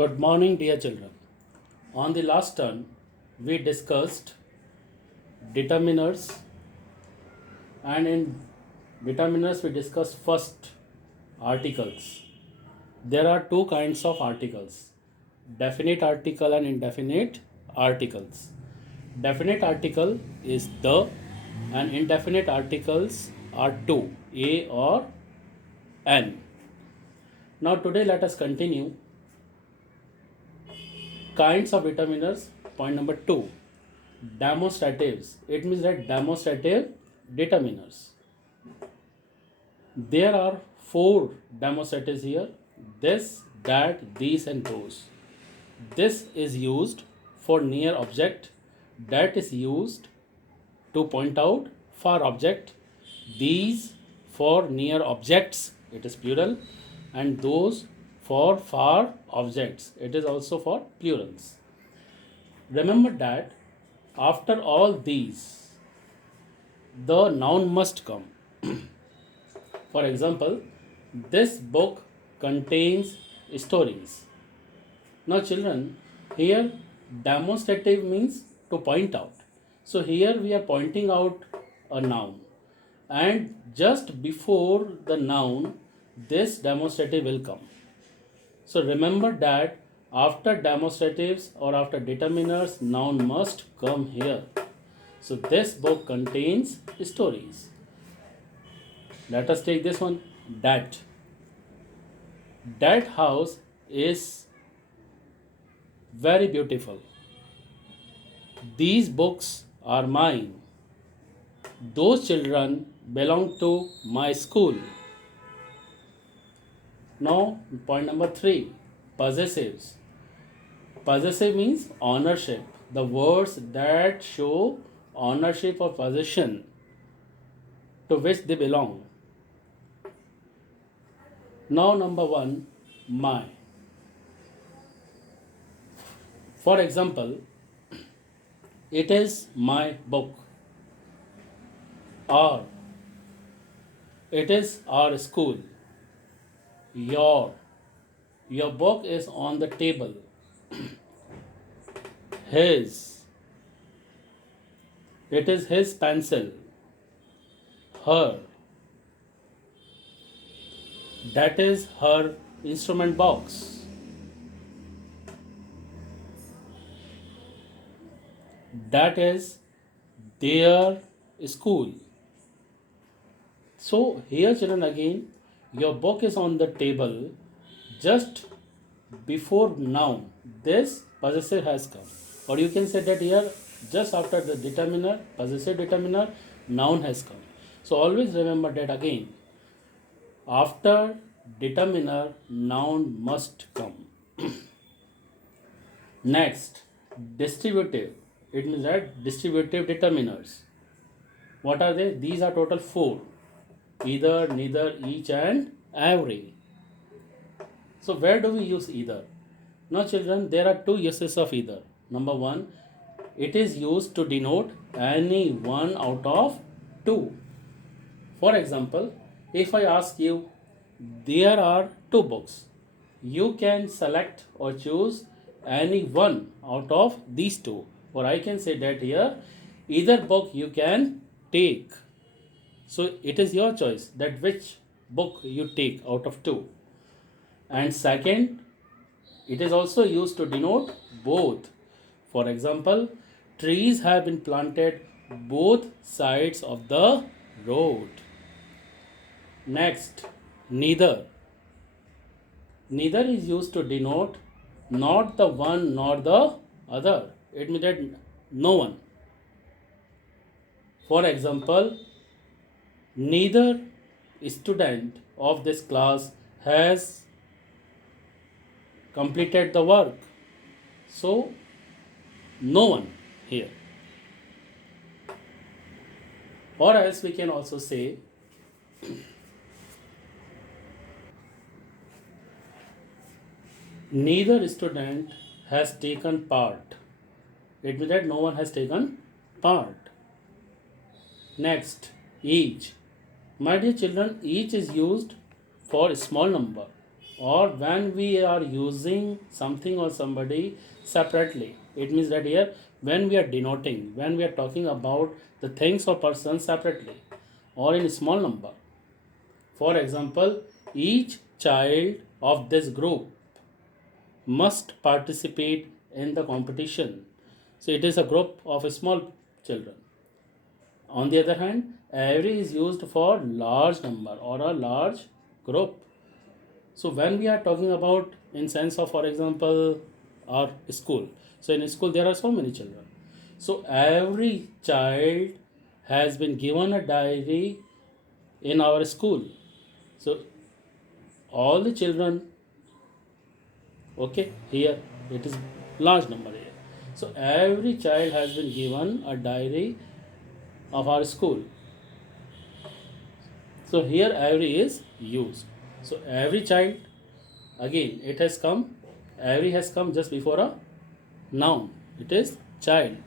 Good morning, dear children. On the last turn, we discussed determiners, and in determiners, we discussed first articles. There are two kinds of articles, definite article and indefinite articles. Definite article is the, and indefinite articles are to, a or an. Now, today, let us continue kinds of determiners. Point number two, demonstratives. It means that demonstrative determiners. There are four demonstratives here: this, that, these, and those. This is used for near object, that is used to point out far object, these for near objects, it is plural, and those for far objects, it is also for plurals. Remember that after all these, the noun must come. For example, this book contains stories. Now, children, here demonstrative means to point out. So, here we are pointing out a noun, and just before the noun, this demonstrative will come. So, remember that after demonstratives or after determiners, noun must come here. So, this book contains stories. Let us take this one, that. That house is very beautiful. These books are mine. Those children belong to my school. Now, point number three, possessives. Possessive means ownership. The words that show ownership or possession to which they belong. Now, number one, my. For example, it is my book. Our. It is our school. Your. Your book is on the table. His. It is his pencil. Her. That is her instrument box. That is their school. So, here, children, again, your book is on the table. Just before noun, this possessive has come. Or you can say that here, just after the determiner, possessive determiner, noun has come. So, always remember that again. After determiner, noun must come. Next, distributive. It means that distributive determiners. What are they? These are total four: either, neither, each, and every. So, where do we use either? Now, children, there are two uses of either. Number one, it is used to denote any one out of two. For example, if I ask you, there are two books, you can select or choose any one out of these two. Or I can say that here, either book you can take. So it is your choice that which book you take out of two. And second, it is also used to denote both. For example, trees have been planted both sides of the road. Next, neither. Neither is used to denote not the one nor the other. It means that no one. For example, neither student of this class has completed the work. So, no one here. Or else we can also say, neither student has taken part. It means that no one has taken part. Next, each. My dear children, each is used for a small number. or when we are using something or somebody separately. It means that here, when we are denoting, when we are talking about the things or persons separately or in small number. For example, each child of this group must participate in the competition. So it is a group of small children. On the other hand, every is used for large number or a large group. So when we are talking about in sense of, for example, our school. So in school there are so many children. So every child has been given a diary in our school. So all the children, okay, here it is large number here. So every child has been given a diary of our school. So here every is used. So every child, again it has come, every has come just before a noun. It is child.